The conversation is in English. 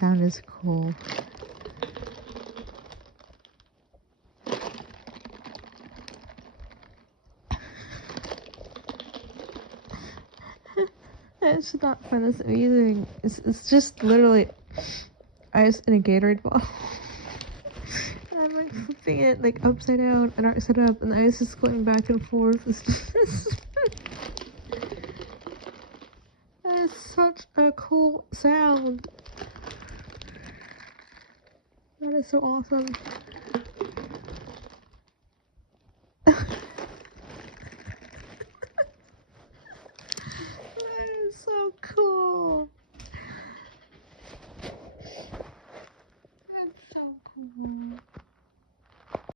sound is cool. I should not find this amusing. It's just literally ice in a Gatorade bottle. And I'm like flipping it like upside down and upside up, and the ice is going back and forth. It's just that is such a cool sound. That is so awesome.